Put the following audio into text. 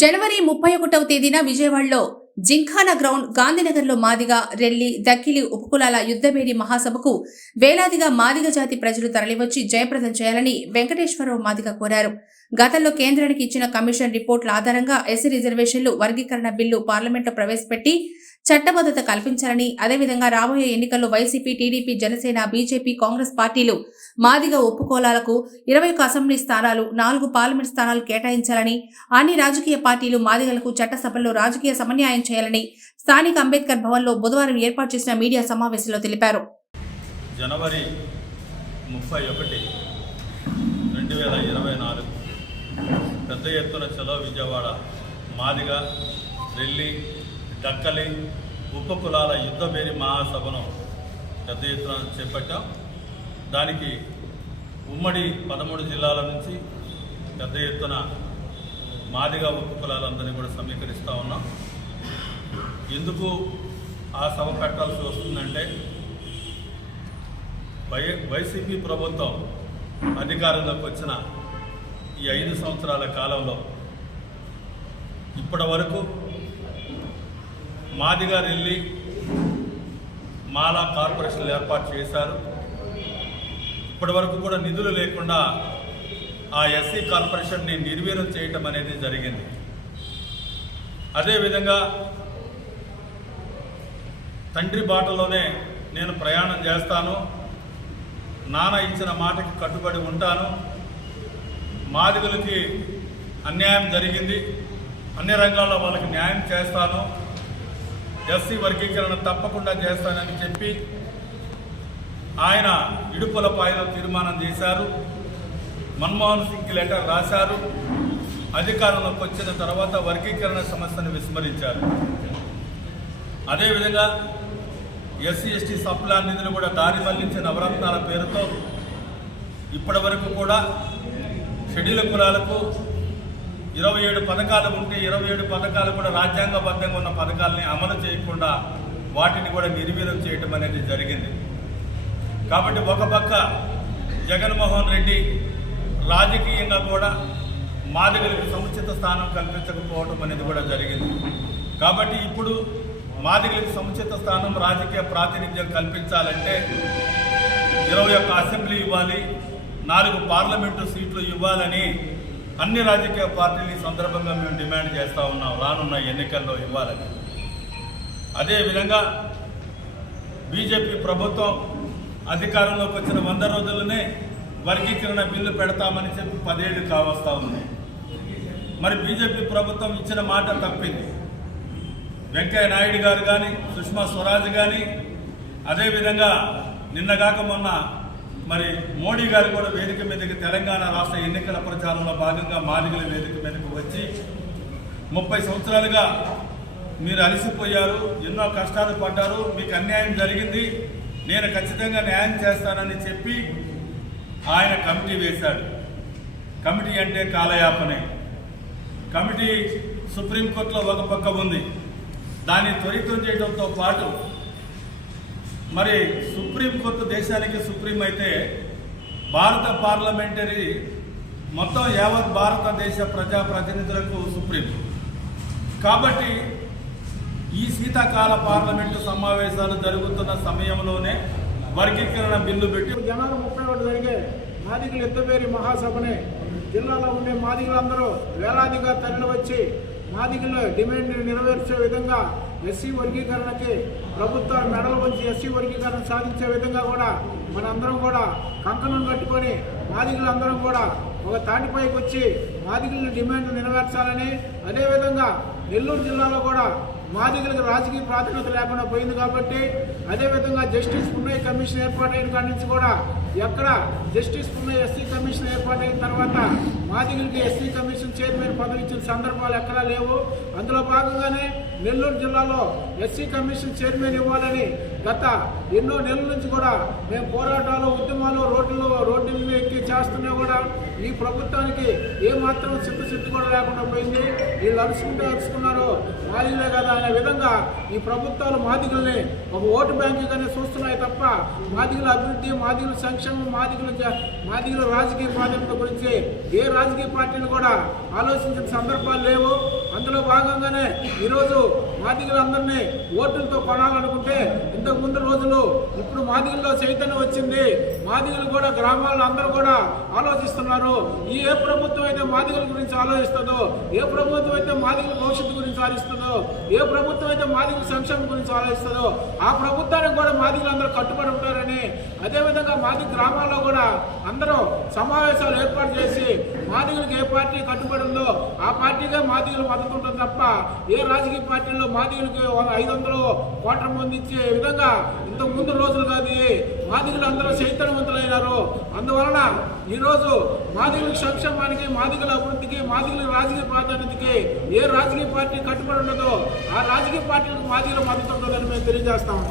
జనవరి ముప్పై ఒకటవ తేదీన విజయవాడలో జింఖానా గ్రౌండ్ గాంధీనగర్లో మాదిగా రెల్లి దక్కిలి ఉపకులాల యుద్ధమేడి మహాసభకు వేలాదిగా మాదిగ జాతి ప్రజలు తరలివచ్చి జయప్రదం చేయాలని వెంకటేశ్వరరావు మాదిగ కోరారు. గతంలో కేంద్రానికి ఇచ్చిన కమిషన్ రిపోర్టుల ఆధారంగా ఎస్సీ రిజర్వేషన్లు వర్గీకరణ బిల్లు పార్లమెంట్లో ప్రవేశపెట్టి చట్టబద్ధత కల్పించాలని అదేవిధంగా రాబోయే ఎన్నికల్లో YCP TDP Janasena BJP Congress పార్టీలు మాదిగా ఒప్పుకోలాలకు ఇరవై ఒక అసెంబ్లీ స్థానాలు నాలుగు పార్లమెంట్ స్థానాలు కేటాయించాలని అన్ని రాజకీయ పార్టీలు మాదిగలకు చట్టసభల్లో రాజకీయ సమన్యాయం చేయాలని స్థానిక అంబేద్కర్ భవన్లో బుధవారం ఏర్పాటు చేసిన మీడియా సమావేశంలో తెలిపారు. జనవరి ముప్పై ఒకటి రెండు వేల ఇరవై నాలుగు పెద్ద ఎత్తున చలో విజయవాడ మాదిగ రెల్లి దక్కలి ఉప కులాల యుద్ధమేరి మహాసభను పెద్ద ఎత్తున చేపట్టాం. దానికి ఉమ్మడి పదమూడు జిల్లాల నుంచి పెద్ద ఎత్తున మాదిగా ఉప కులాలందరినీ కూడా సమీకరిస్తూ ఉన్నాం. ఎందుకు ఆ సభ పెట్టాల్సి వస్తుందంటే వై వైసీపీ ప్రభుత్వం అధికారంలోకి వచ్చిన ఈ ఐదు సంవత్సరాల కాలంలో ఇప్పటి వరకు మాదిగా వెళ్ళి మాలా కార్పొరేషన్లు ఏర్పాటు చేశారు. ఇప్పటి వరకు కూడా నిధులు లేకుండా ఆ ఎస్సీ కార్పొరేషన్ని నిర్వీర్యం చేయటం అనేది జరిగింది. అదేవిధంగా తండ్రి బాటలోనే నేను ప్రయాణం చేస్తాను. నాన్న ఇచ్చిన మాటకి కట్టుబడి ఉంటాను. మాదిగులకి అన్యాయం జరిగింది. అన్ని రంగాల్లో వాళ్ళకి న్యాయం చేస్తాను. ఎస్సీ వర్గీకరణ తప్పకుండా చేస్తానని చెప్పి ఆయన ఇడుపులపాయలో తీర్మానం చేశారు. మన్మోహన్ సింగ్కి లెటర్ రాశారు. అధికారంలోకి వచ్చిన తర్వాత వర్గీకరణ సమస్యను విస్మరించారు. అదేవిధంగా ఎస్సీ ఎస్టీ సప్లాన్ నిధులు కూడా దారి మళ్ళించే నవరత్నాల పేరుతో ఇప్పటి వరకు కూడా షెడ్యూల్ కులాలకు ఇరవై ఏడు పథకాలు ఉంటే ఇరవై ఏడు పథకాలు కూడా రాజ్యాంగబద్ధంగా ఉన్న పథకాలని అమలు చేయకుండా వాటిని కూడా నిర్వీర్యం చేయటం అనేది జరిగింది. కాబట్టి ఒక పక్క జగన్మోహన్ రెడ్డి రాజకీయంగా కూడా మాదిగలకు సముచిత స్థానం కల్పించకపోవడం అనేది కూడా జరిగింది. కాబట్టి ఇప్పుడు మాదిగలకు సముచిత స్థానం రాజకీయ ప్రాతినిధ్యం కల్పించాలంటే ఇరవై ఒక్క అసెంబ్లీ ఇవ్వాలి నాలుగు పార్లమెంటు సీట్లు ఇవ్వాలని అన్ని రాజకీయ పార్టీలు ఈ సందర్భంగా మేము డిమాండ్ చేస్తూ ఉన్నాం. రానున్న ఎన్నికల్లో ఇవ్వాలని. అదేవిధంగా బీజేపీ ప్రభుత్వం అధికారంలోకి వచ్చిన వంద రోజుల్లోనే వర్గీకరణ బిల్లు పెడతామని చెప్పి పదేళ్ళు కావస్తూ ఉంది. మరి బీజేపీ ప్రభుత్వం ఇచ్చిన మాట తప్పింది. వెంకయ్య నాయుడు గారు కానీ సుష్మా స్వరాజ్ కానీ అదేవిధంగా నిన్నగాక మొన్న మరి మోడీ గారు కూడా వేదిక మీదకి తెలంగాణ రాష్ట్ర ఎన్నికల ప్రచారంలో భాగంగా మాదిగల వేదిక మీదకి వచ్చి ముప్పై సంవత్సరాలుగా మీరు అలసిపోయారు ఎన్నో కష్టాలు పడ్డారు మీకు అన్యాయం జరిగింది నేను ఖచ్చితంగా న్యాయం చేస్తానని చెప్పి ఆయన కమిటీ వేశాడు. కమిటీ అంటే కాలయాపనే. కమిటీ సుప్రీంకోర్టులో ఒక పక్క ఉంది. దాన్ని త్వరితం చేయడంతో పాటు మరి సుప్రీంకోర్టు దేశానికి సుప్రీం అయితే భారత పార్లమెంటరీ మొత్తం యావత్ భారతదేశ ప్రజా ప్రతినిధులకు సుప్రీం. కాబట్టి ఈ శీతాకాల పార్లమెంటు సమావేశాలు జరుగుతున్న సమయంలోనే వర్గీకరణ బిల్లు పెట్టి జనవరి ముప్పై ఒకటి జరిగే మాదిగల ఎత్తుపేరి మహాసభని జిల్లాలో ఉండే మాదిగలందరూ వేలాదిగా తరలి వచ్చి మాదిగల డిమాండ్ నెరవేర్చే విధంగా ఎస్సీ వర్గీకరణకి ప్రభుత్వం మెడలు వంచి ఎస్సీ వర్గీకరణ సాధించే విధంగా కూడా మనందరం కూడా కంకణం కట్టుకొని మాదిగులందరం కూడా ఒక తాటిపైకి వచ్చి మాదిగల డిమాండ్ నెరవేర్చాలని అదేవిధంగా నెల్లూరు జిల్లాలో కూడా మాదిగలకు రాజకీయ ప్రాధాన్యత లేకుండా పోయింది కాబట్టి అదేవిధంగా జస్టిస్ పున్నయ్య కమిషన్ ఏర్పాటైన కాడి నుంచి కూడా ఎక్కడ జస్టిస్ పున్నయ్య ఎస్సీ కమిషన్ ఏర్పాటైన తర్వాత మాదిగలకి ఎస్సీ కమిషన్ చైర్మన్ పదవి ఇచ్చిన సందర్భాలు ఎక్కడా లేవు. అందులో భాగంగానే నెల్లూరు జిల్లాలో ఎస్సీ కమిషన్ చైర్మన్ ఇవ్వాలని గత ఎన్నో నెలల నుంచి కూడా మేము పోరాటాలు ఉద్యమాలు రోడ్లు రోడ్డు ఎక్కి ఈ ప్రభుత్వానికి ఏమాత్రం చిత్తశుద్ధి కూడా లేకుండా పోయింది? వీళ్ళు అరుచుకుంటే అరుచుకున్నారు? మాదిగలే కదా అనే విధంగా ఈ ప్రభుత్వాలు మాదిగల్ని ఒక ఓటు బ్యాంకుగానే చూస్తున్నాయి తప్ప మాదిగల అభివృద్ధి మాదిగల సంక్షేమం మాదిగల జ- మాదిగల రాజకీయ ప్రాధాన్యత గురించి ఏ రాజకీయ పార్టీని కూడా ఆలోచించిన సందర్భాలు లేవు. అందులో భాగంగానే ఈరోజు మాదిగలందరినీ ఓటులతో కొనాలనుకుంటే ఇంతకు ముందు రోజులు ఇప్పుడు మాదిగల్లో చైతన్యం వచ్చింది. మాదిగలు కూడా గ్రామాల్లో అందరూ కూడా ఆలోచిస్తున్నారు. ఈ ఏ ప్రభుత్వం అయితే మాదిగల గురించి ఆలోచిస్తుందో ఏ ప్రభుత్వం అయితే మాదిగల భవిష్యత్తు గురించి ఆలోచిస్తుందో ఏ ప్రభుత్వం అయితే మాదిగల సంక్షేమం గురించి ఆలోచిస్తుందో ఆ ప్రభుత్వానికి కూడా మాదిగలందరూ కట్టుబడి ఉంటారని అదేవిధంగా మాది గ్రామాల్లో కూడా అందరూ సమావేశాలు ఏర్పాటు చేసి మాదిగులకు ఏ పార్టీ కట్టుబడి ఉందో ఆ పార్టీగా మాదిగులు మద్దతు ఉంటుంది తప్ప ఏ రాజకీయ పార్టీలో మాదిగులకి ఐదు వందలు కోట్ల మంది ఇచ్చే విధంగా ఇంతకు ముందు రోజులు కాదు మాదిగులు అందరూ చైతన్యవంతులైనారు. అందువలన ఈరోజు మాదిగుల సంక్షేమానికి మాదిగుల అభివృద్ధికి మాదిగుల రాజకీయ ప్రాధాన్యతకి ఏ రాజకీయ పార్టీ కట్టుబడి ఉండదో ఆ రాజకీయ పార్టీలకు మాదిగల మద్దతు ఉంటుందని మేము తెలియజేస్తాము